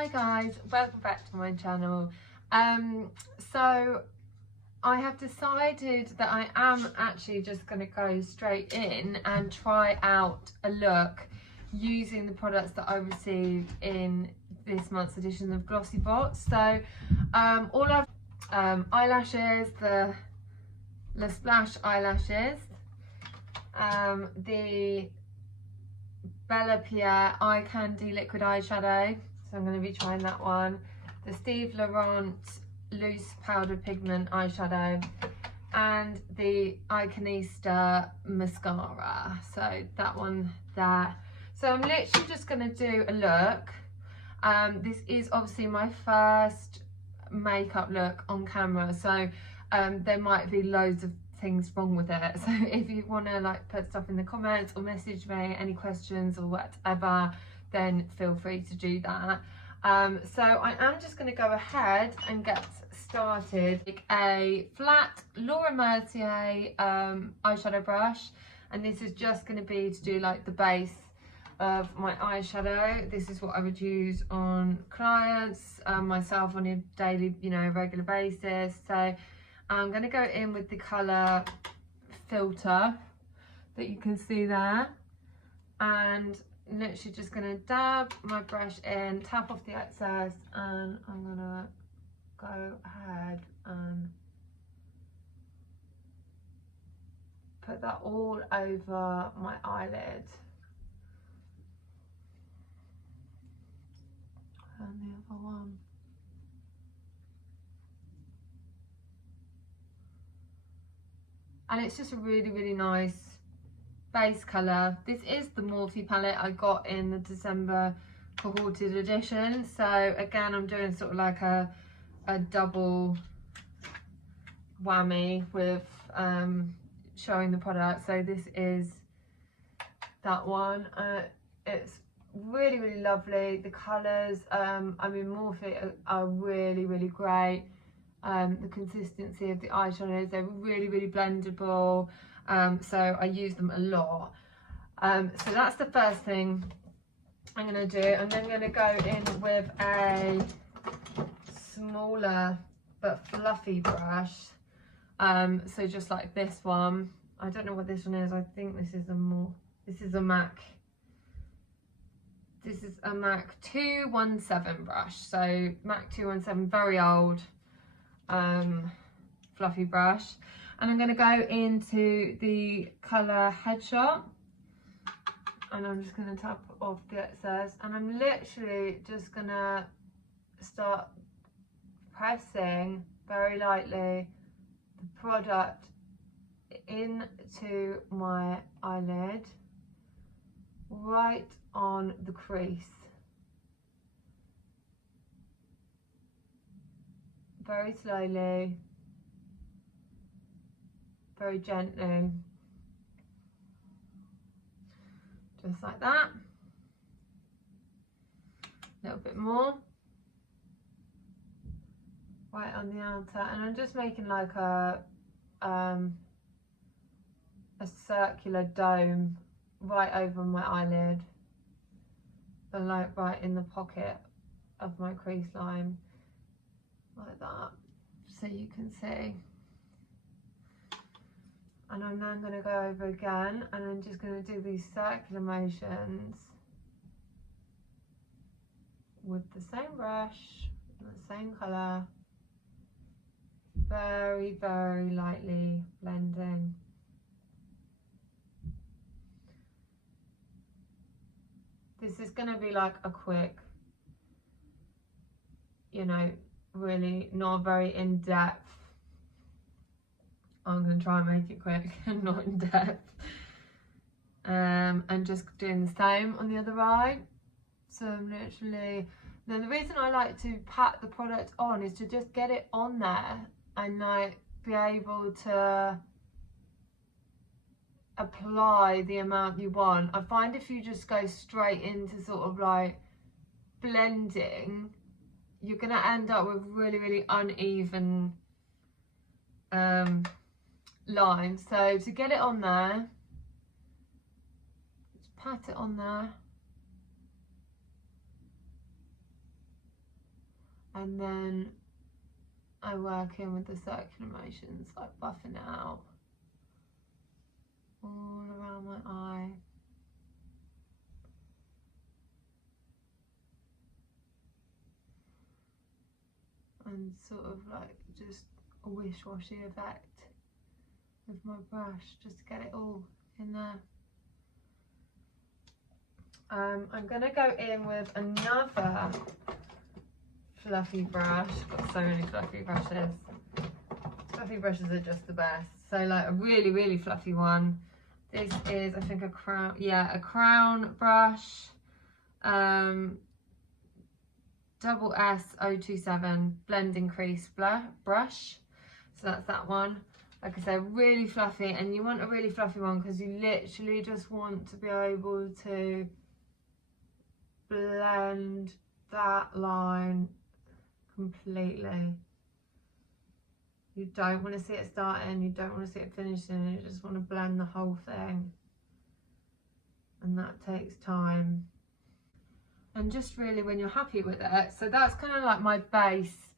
Hi guys, welcome back to my channel. So I have decided that I am actually just going to go straight in and try out a look using the products that I received in this month's edition of Glossybox. So all of eyelashes, the Splash eyelashes, the Bella Pierre Eye Candy Liquid Eyeshadow, so I'm going to be trying that one, the Steve Laurent Loose Powder Pigment Eyeshadow, and the Iconista Mascara, so that one there. So I'm literally just going to do a look. This is obviously my first makeup look on camera, so there might be loads of things wrong with it, so if you want to like put stuff in the comments or message me any questions or whatever, then feel free to do that. So I am just going to go ahead and get started. A flat Laura Mercier eyeshadow brush, and this is just going to be to do like the base of my eyeshadow. This is what I would use on clients, myself on a daily, regular basis. So I'm going to go in with the colour Filter that you can see there, and literally just going to dab my brush in, tap off the excess, and I'm going to go ahead and put that all over my eyelid. And the other one. And it's just a really nice base colour. This is the Morphe palette I got in the December cohorted edition. So again, I'm doing sort of like a double whammy with showing the product. So this is that one. It's really lovely. The colours, I mean, Morphe are really great. The consistency of the eyeshadows, they're really blendable, so I use them a lot. So that's the first thing I'm going to do. I'm then going to go in with a smaller but fluffy brush, so just like this one. I don't know what this one is. I think this is a MAC. This is a MAC 217 brush, so MAC 217, very old fluffy brush. And I'm going to go into the colour Headshot, and I'm just going to tap off the excess, and I'm literally just going to start pressing very lightly the product into my eyelid, right on the crease, very slowly, very gently, just like that. A little bit more, right on the outer, and I'm just making like a circular dome right over my eyelid, and like right in the pocket of my crease line, like that, so you can see. And I'm then going to go over again, and I'm just going to do these circular motions with the same brush, the same colour, very lightly blending. This is going to be like a quick, really not very in-depth. I'm going to try and make it quick and not in-depth. And just doing the same on the other eye. So I'm literally, now the reason I like to pat the product on is to just get it on there and like be able to apply the amount you want. I find if you just go straight into sort of like blending, you're going to end up with really uneven lines. So to get it on there, just pat it on there, and then I work in with the circular motions, like buffing it out all around my eye. And sort of like just a wish-washy effect with my brush, just to get it all in there. I'm gonna go in with another fluffy brush. Got so many fluffy brushes. Fluffy brushes are just the best. So like a really, really fluffy one. This is, I think, a crown, yeah, a crown brush. Double S027 blending crease brush. So that's that one. Like I said, really fluffy, and you want a really fluffy one because you literally just want to be able to blend that line completely. You don't want to see it starting, you don't want to see it finishing, you just want to blend the whole thing, and that takes time. And just really when you're happy with it, so that's kind of like my base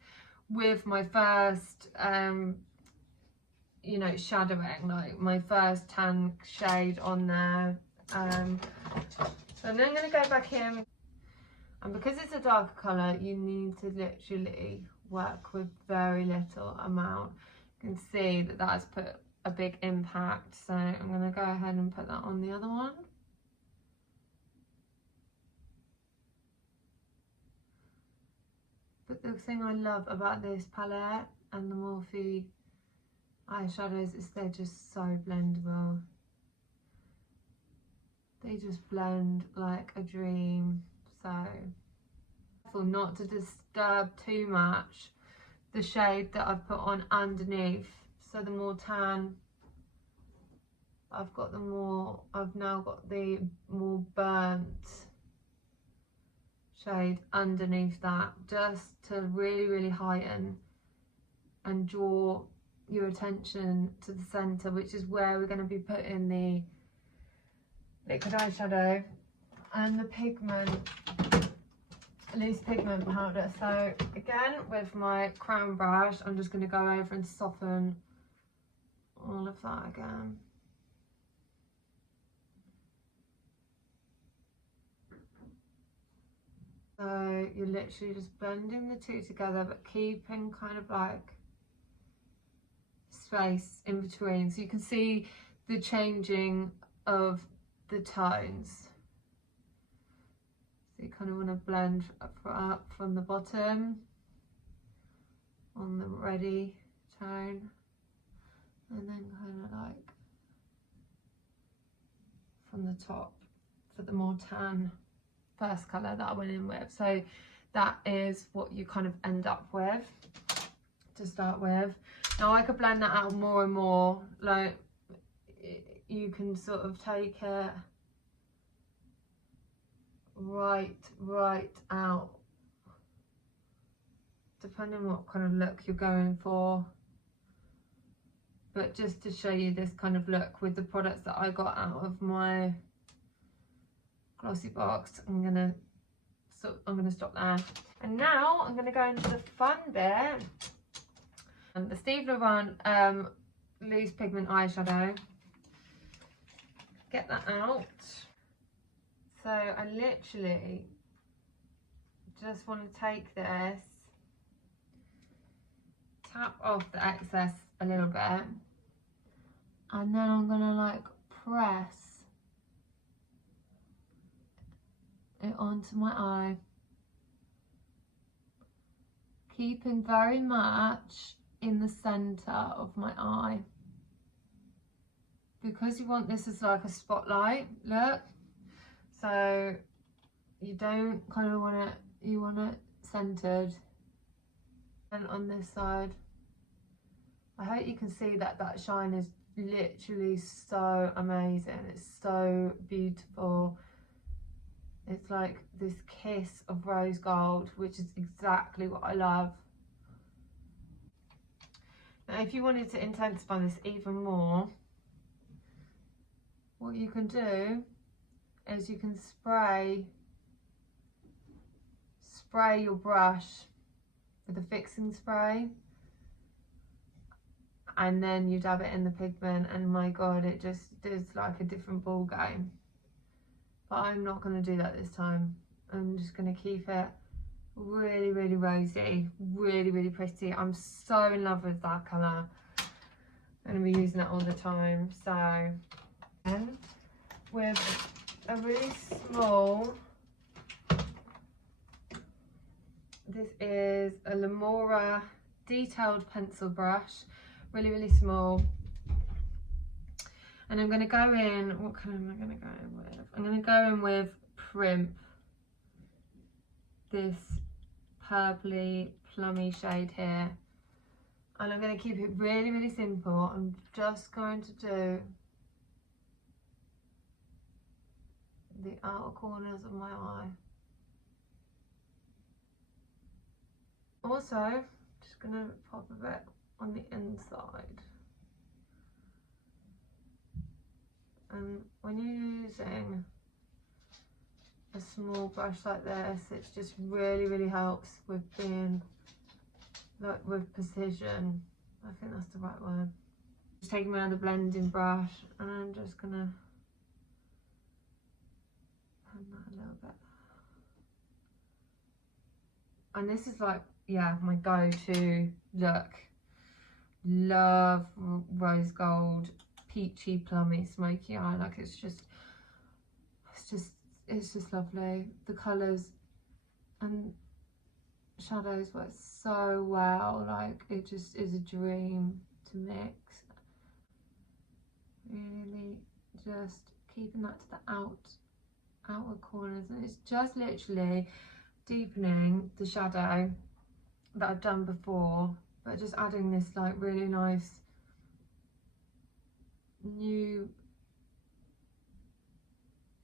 with my first you know, shadowing, like my first tan shade on there. So I'm then going to go back in, and because it's a darker colour, you need to literally work with very little amount. You can see that that has put a big impact, so I'm going to go ahead and put that on the other one. But the thing I love about this palette and the Morphe eyeshadows is they're just so blendable. They just blend like a dream. So careful not to disturb too much the shade that I've put on underneath. So the more tan I've now got the more burnt shade underneath that, just to really, really heighten and draw your attention to the center, which is where we're going to be putting the liquid eyeshadow and the pigment, loose pigment powder. So again, with my crown brush, I'm just going to go over and soften all of that again. So you're literally just blending the two together, but keeping kind of like space in between, so you can see the changing of the tones. So you kind of want to blend up from the bottom on the ready tone, and then kind of like from the top for the more tan first colour that I went in with. So that is what you kind of end up with to start with. Now I could blend that out more and more, like you can sort of take it right out, depending what kind of look you're going for. But just to show you this kind of look with the products that I got out of my Glossybox, I'm gonna stop there. And now I'm gonna go into the fun bit. And the Steve Laurent loose pigment eyeshadow. Get that out. So I literally just want to take this, tap off the excess a little bit, and then I'm gonna like press it onto my eye, keeping very much in the center of my eye, because you want this as like a spotlight look. So you don't kind of want it, you want it centered. And on this side, I hope you can see that that shine is literally so amazing. It's so beautiful. It's like this kiss of rose gold, which is exactly what I love. Now if you wanted to intensify this even more, what you can do is you can spray your brush with a fixing spray, and then you dab it in the pigment, and my god, it just is like a different ball game. But I'm not going to do that this time. I'm just going to keep it really, really rosy, really, really pretty. I'm so in love with that colour. I'm going to be using that all the time. So, and with a really small, this is a Lamora detailed pencil brush, really, really small. And I'm going to go in, what colour am I going to go in with? I'm going to go in with Primp, this purpley plummy shade here. And I'm going to keep it really, really simple. I'm just going to do the outer corners of my eye. Also, just going to pop a bit on the inside. And when you're using a small brush like this, it just really, really helps with being, like, with precision. I think that's the right word. Just taking my other blending brush, and I'm just gonna pen that a little bit. And this is like, yeah, my go-to look. Love rose gold, peachy, plummy, smoky eye. Like, it's just lovely. The colours and shadows work so well. Like, it just is a dream to mix. Really just keeping that to the outer corners, and it's just literally deepening the shadow that I've done before, but just adding this like really nice new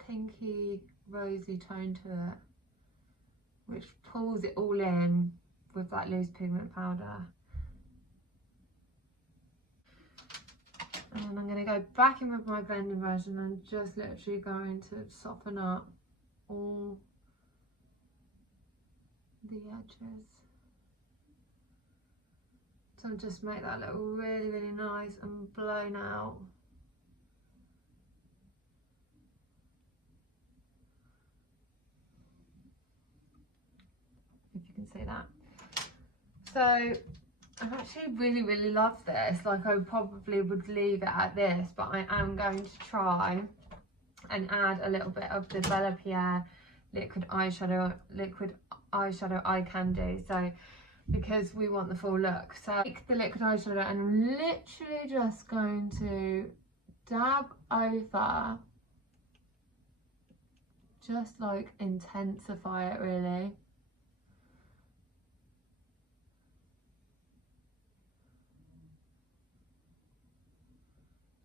pinky rosy tone to it, which pulls it all in with that loose pigment powder. And then I'm going to go back in with my blending brush, and I'm just literally going to soften up all the edges. So just make that look really, really nice and blown out. If you can see that. So I actually really, really love this. Like, I probably would leave it at this, but I am going to try and add a little bit of the Bella Pierre liquid eyeshadow eye candy. So, because we want the full look. So take the liquid eyeshadow and I'm literally just going to dab over, just like intensify it really.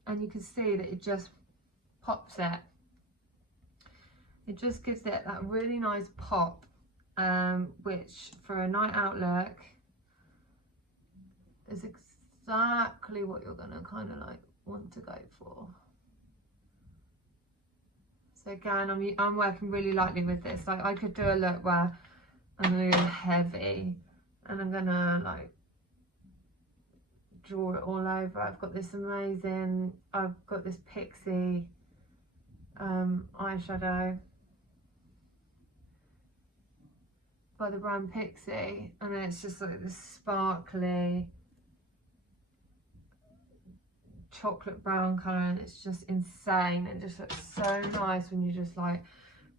And you can see that it just pops it. It just gives it that really nice pop, which for a night out look is exactly what you're gonna kind of like want to go for. So again, I'm working really lightly with this. Like, I could do a look where I'm gonna go heavy and I'm gonna like draw it all over. I've got this Pixie eyeshadow by the brand Pixie, and it's just like this sparkly chocolate brown colour, and it's just insane. It just looks so nice when you just like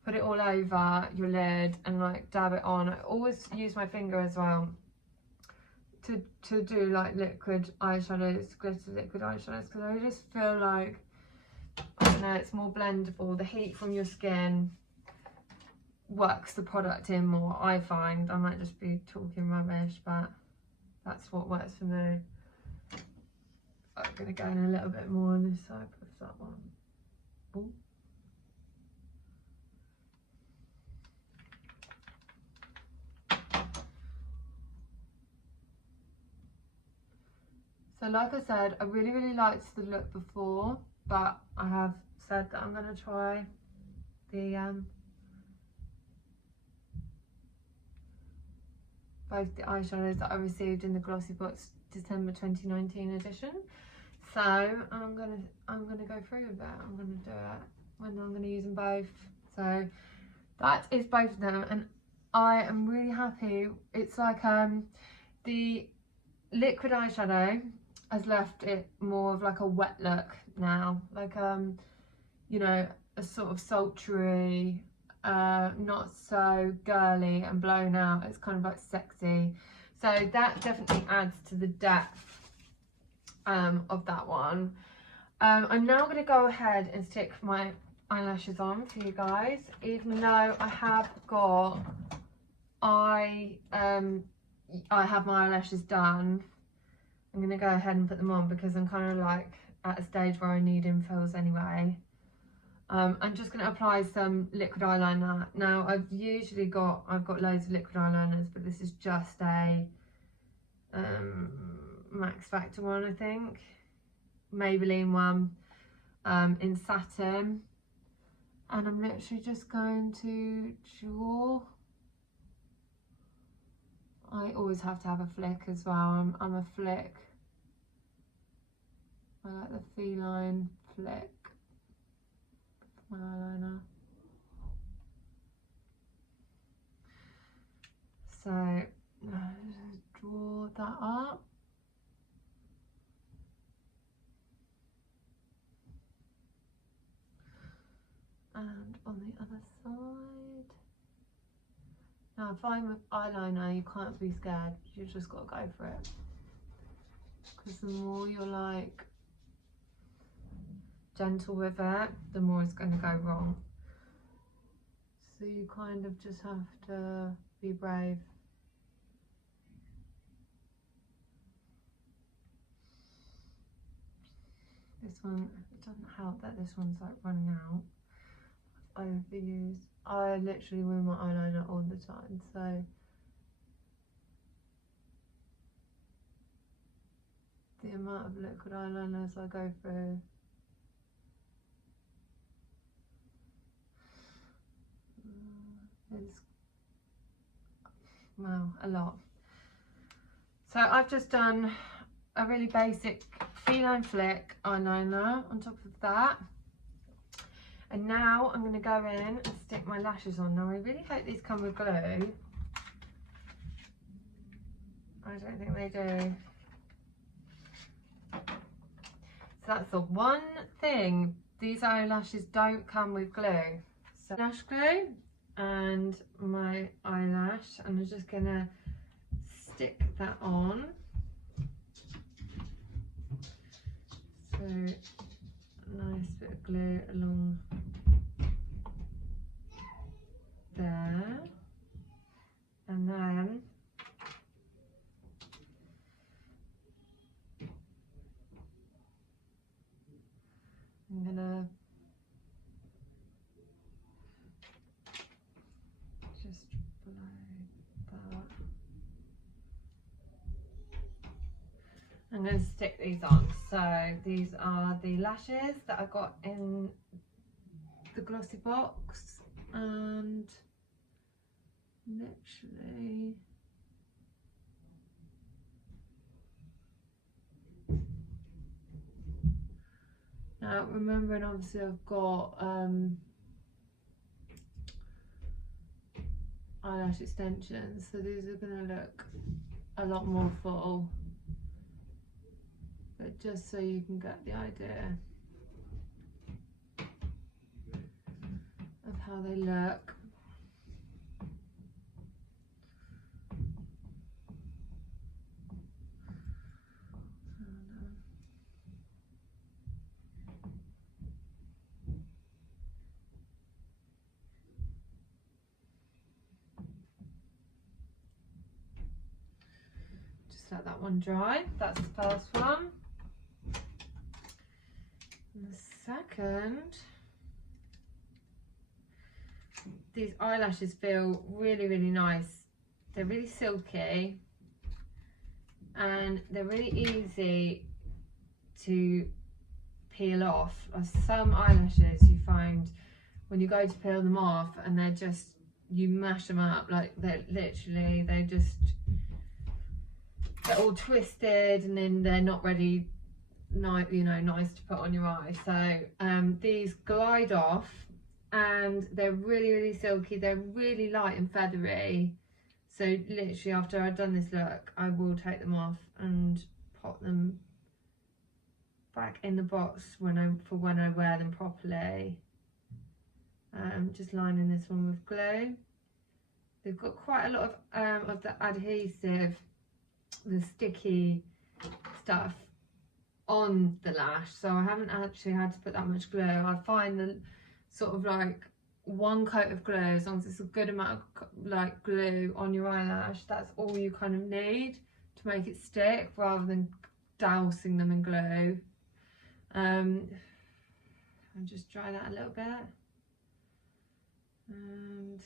put it all over your lid and like dab it on. I always use my finger as well to do like liquid eyeshadows, glitter liquid eyeshadows, because I just feel like, I don't know, it's more blendable. The heat from your skin works the product in more, I find. I might just be talking rubbish, but that's what works for me. I'm going to go in a little bit more on this side of that one. Ooh. So like I said, I really, really liked the look before, but I have said that I'm going to try the both the eyeshadows that I received in the Glossybox December 2019 edition. So I'm gonna go through with that. I'm gonna do it, and I'm gonna use them both. So that is both of them, and I am really happy. It's like the liquid eyeshadow has left it more of like a wet look now, like you know, a sort of sultry, not so girly and blown out. It's kind of like sexy, so that definitely adds to the depth of that one. I'm now going to go ahead and stick my eyelashes on for you guys, even though I have got I have my eyelashes done. I'm going to go ahead and put them on because I'm kind of like at a stage where I need infills anyway. I'm just going to apply some liquid eyeliner. Now I've got loads of liquid eyeliners, but this is just a Max Factor one, I think, Maybelline one, in satin, and I'm literally just going to draw. I always have to have a flick as well. I'm a flick. I like the feline flick for my eyeliner. So just draw that up. And on the other side. Now I find with eyeliner you can't be scared, you just got to go for it. Because the more you're like gentle with it, the more it's going to go wrong. So you kind of just have to be brave. This one, it doesn't help that this one's like running out. I've overused. I literally wear my eyeliner all the time, so the amount of liquid eyeliners I go through is, well, a lot. So I've just done a really basic feline flick eyeliner on top of that. And now I'm going to go in and stick my lashes on. Now I really hope these come with glue. I don't think they do. So that's the one thing, these eyelashes don't come with glue. So lash glue and my eyelash, and I'm just going to stick that on. So nice bit of glue along there, and then I'm gonna just blow that. I'm going to stick these on. So these are the lashes that I got in the Glossybox, and literally now remembering obviously I've got eyelash extensions, so these are going to look a lot more full. But just so you can get the idea of how they look. Just let that one dry. That's the first one. And the second, these eyelashes feel really, really nice. They're really silky and they're really easy to peel off. Some eyelashes you find when you go to peel them off and they're just, you mash them up, like they're literally, they just, they're all twisted and then they're not ready, nice to put on your eye. So these glide off and they're really, really silky. They're really light and feathery. So literally after I've done this look, I will take them off and pop them back in the box when I wear them properly. Just lining this one with glue. They've got quite a lot of the adhesive, the sticky stuff on the lash, so I haven't actually had to put that much glue. I find the sort of like one coat of glue, as long as it's a good amount of like glue on your eyelash, that's all you kind of need to make it stick, rather than dousing them in glue. I'll just dry that a little bit and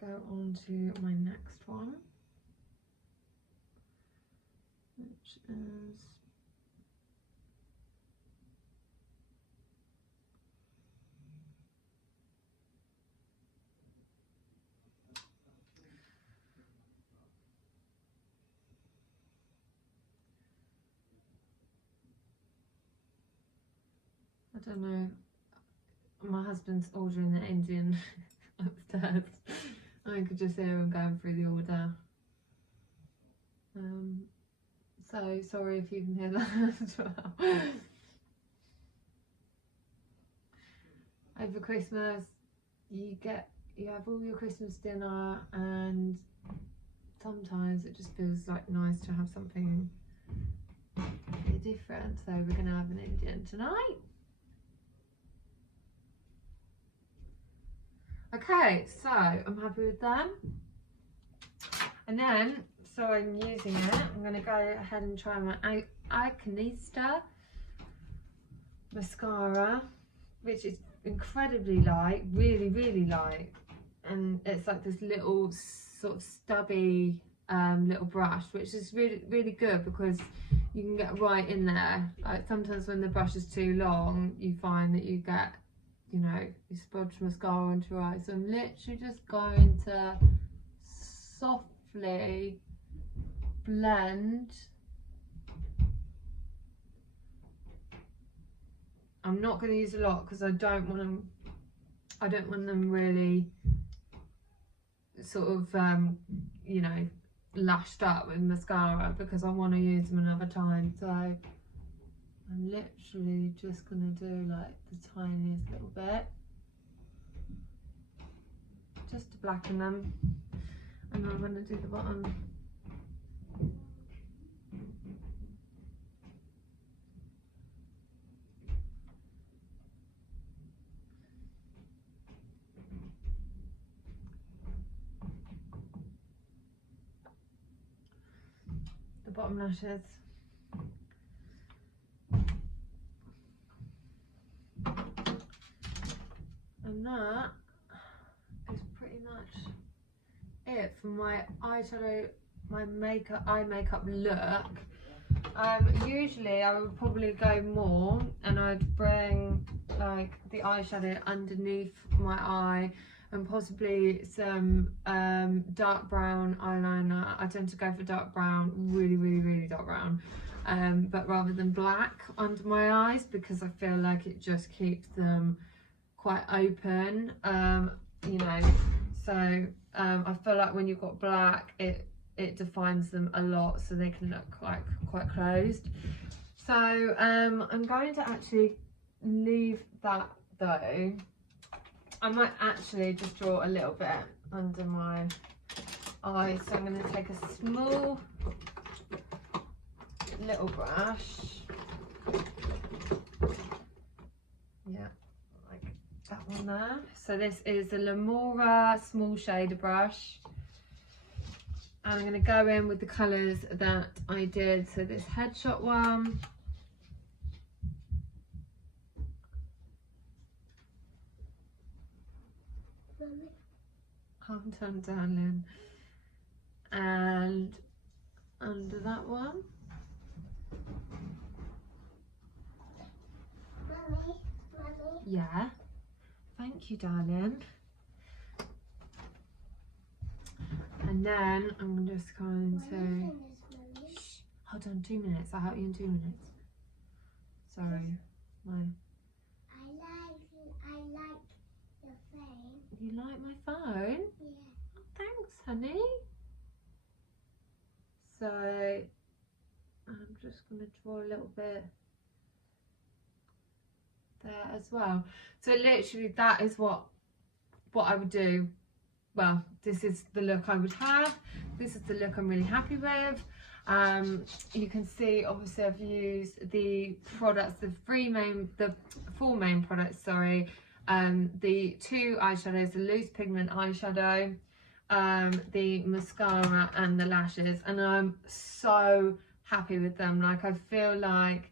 go on to my next one, which is I don't know, my husband's ordering the Indian upstairs. I could just hear him going through the order. So sorry if you can hear that as well. Over Christmas, you have all your Christmas dinner, and sometimes it just feels like nice to have something a bit different. So we're gonna have an Indian tonight. Okay, so I'm happy with them. And then, so I'm using it, I'm going to go ahead and try my Iconista mascara, which is incredibly light, really, really light. And it's like this little sort of stubby little brush, which is really, really good because you can get right in there. Like sometimes when the brush is too long, you find that you get, you spudge mascara onto your eyes. So I'm literally just going to softly blend. I'm not going to use a lot because I don't want them really sort of lashed up with mascara, because I want to use them another time. So I'm literally just going to do like the tiniest little bit, just to blacken them, and then I'm going to do the bottom. The bottom lashes. And that is pretty much it for my eyeshadow, my eye makeup look. Usually I would probably go more and I'd bring like the eyeshadow underneath my eye and possibly some dark brown eyeliner. I tend to go for dark brown, really, really, really dark brown, but rather than black under my eyes, because I feel like it just keeps them quite open, so I feel like when you've got black, it defines them a lot, so they can look quite closed. So I'm going to actually leave that though. I might actually just draw a little bit under my eye, so I'm going to take a small little brush, yeah, like that one there. So this is the Lamora small shader brush, and I'm going to go in with the colours that I did. So this headshot one, calm down, darling, and under that one. Mummy. Yeah. Thank you, darling. And then I'm just going to, shh, hold on 2 minutes, I'll help you in 2 minutes. Sorry, my. I like the phone. You like my phone? Yeah. Oh, thanks, honey. So I'm just going to draw a little bit there as well. So literally that is what I would do. Well, this is the look I would have. This is the look I'm really happy with. You can see obviously I've used the products, the four main products, sorry. The 2 eyeshadows, the loose pigment eyeshadow, the mascara and the lashes, and I'm so happy with them. Like, I feel like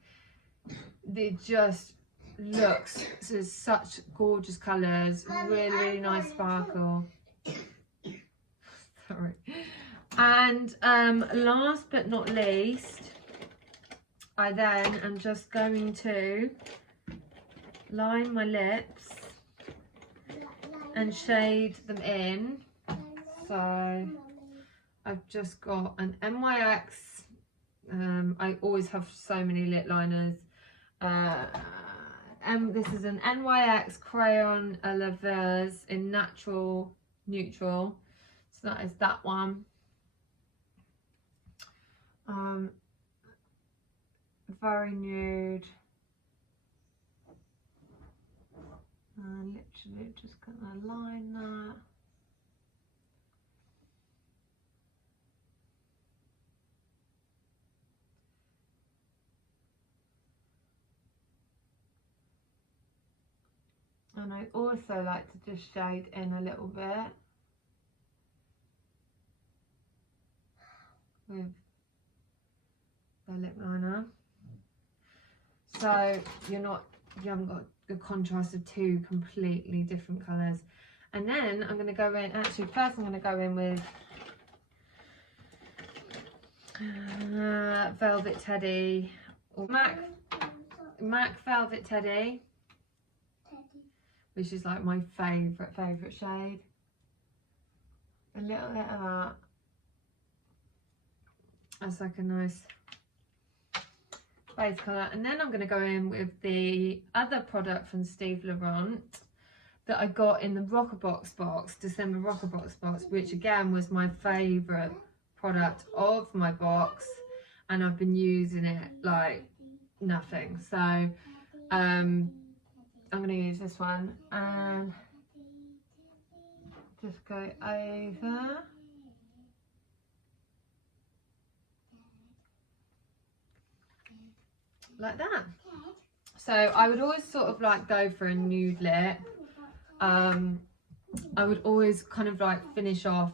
they just looks, so such gorgeous colours, really nice sparkle. Sorry. And last but not least, I then am just going to line my lips and shade them in. So I've just got an NYX, I always have so many lip liners, and this is an NYX Crayon à la Verse in Natural Neutral, so that is that one. Very nude, literally just gonna line that. And I also like to just shade in a little bit with the lip liner, so you haven't got the contrast of 2 completely different colours. And then I'm going to go in, actually first I'm going to go in with Velvet Teddy, or MAC Velvet Teddy, which is like my favourite shade. A little bit of that. That's like a nice base colour. And then I'm going to go in with the other product from Steve Laurent that I got in the Glossybox box, December Glossybox box, which again was my favourite product of my box, and I've been using it like nothing. So I'm going to use this one and just go over like that. So I would always sort of like go for a nude lip. I would always kind of like finish off,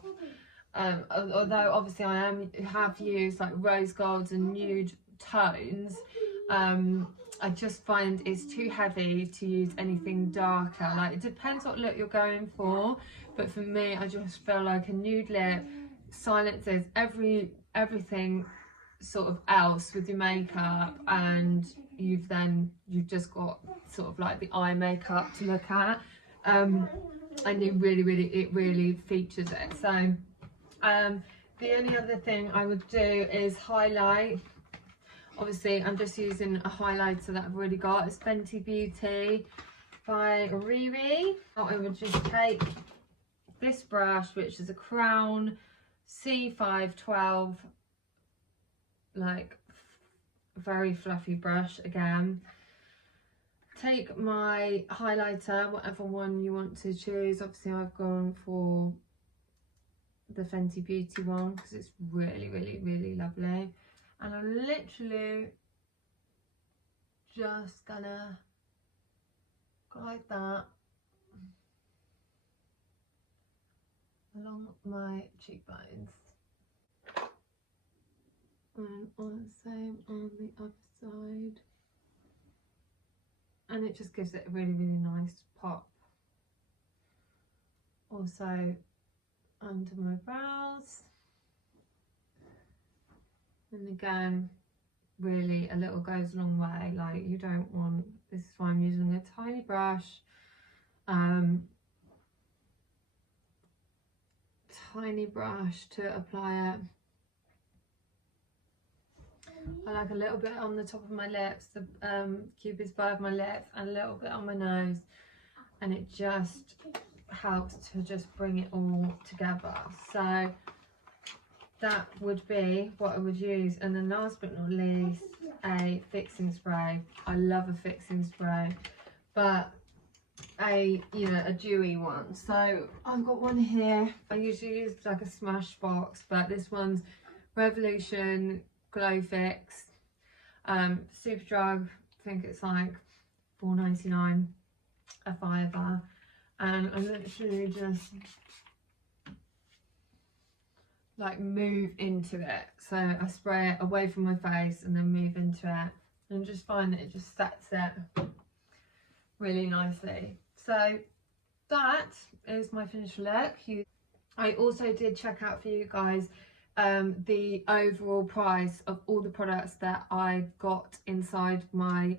although obviously I have used like rose golds and nude tones, I just find it's too heavy to use anything darker. Like, it depends what look you're going for, but for me I just feel like a nude lip silences everything sort of else with your makeup, and you've just got sort of like the eye makeup to look at, and it really features it. So the only other thing I would do is highlight. Obviously I'm just using a highlighter that I've already got. It's Fenty Beauty by Riri. I would just take this brush, which is a Crown C512, like very fluffy brush again. Take my highlighter, whatever one you want to choose. Obviously I've gone for the Fenty Beauty one because it's really lovely, and I'm literally just gonna go like that along my cheekbones, and on the same on the other side, and it just gives it a really nice pop. Also under my brows, and again, really a little goes a long way. Like, you don't want, this is why I'm using a tiny brush. tiny brush to apply it. I like a little bit on the top of my lips, the cupid's bow of my lips, and a little bit on my nose, and it just helps to just bring it all together. So that would be what I would use. And then last but not least, a fixing spray. I love a fixing spray, but a dewy one. So I've got one here. I usually use like a Smashbox, but this one's Revolution Glow Fix, Superdrug. I think it's like $4.99 a fiver, and I literally just like move into it. So I spray it away from my face and then move into it, and just find that it just sets it really nicely. So that is my finished look. I also did check out for you guys the overall price of all the products that I got inside my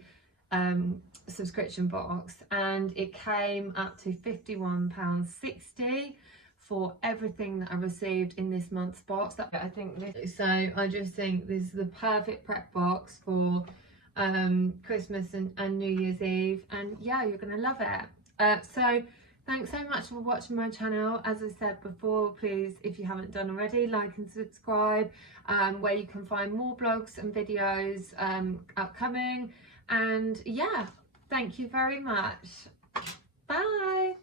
subscription box, and it came up to £51.60 for everything that I received in this month's box. I just think this is the perfect prep box for Christmas and New Year's Eve, and yeah, you're gonna love it. So thanks so much for watching my channel. As I said before, please, if you haven't done already, like and subscribe, where you can find more blogs and videos upcoming. And yeah, thank you very much. Bye. Bye.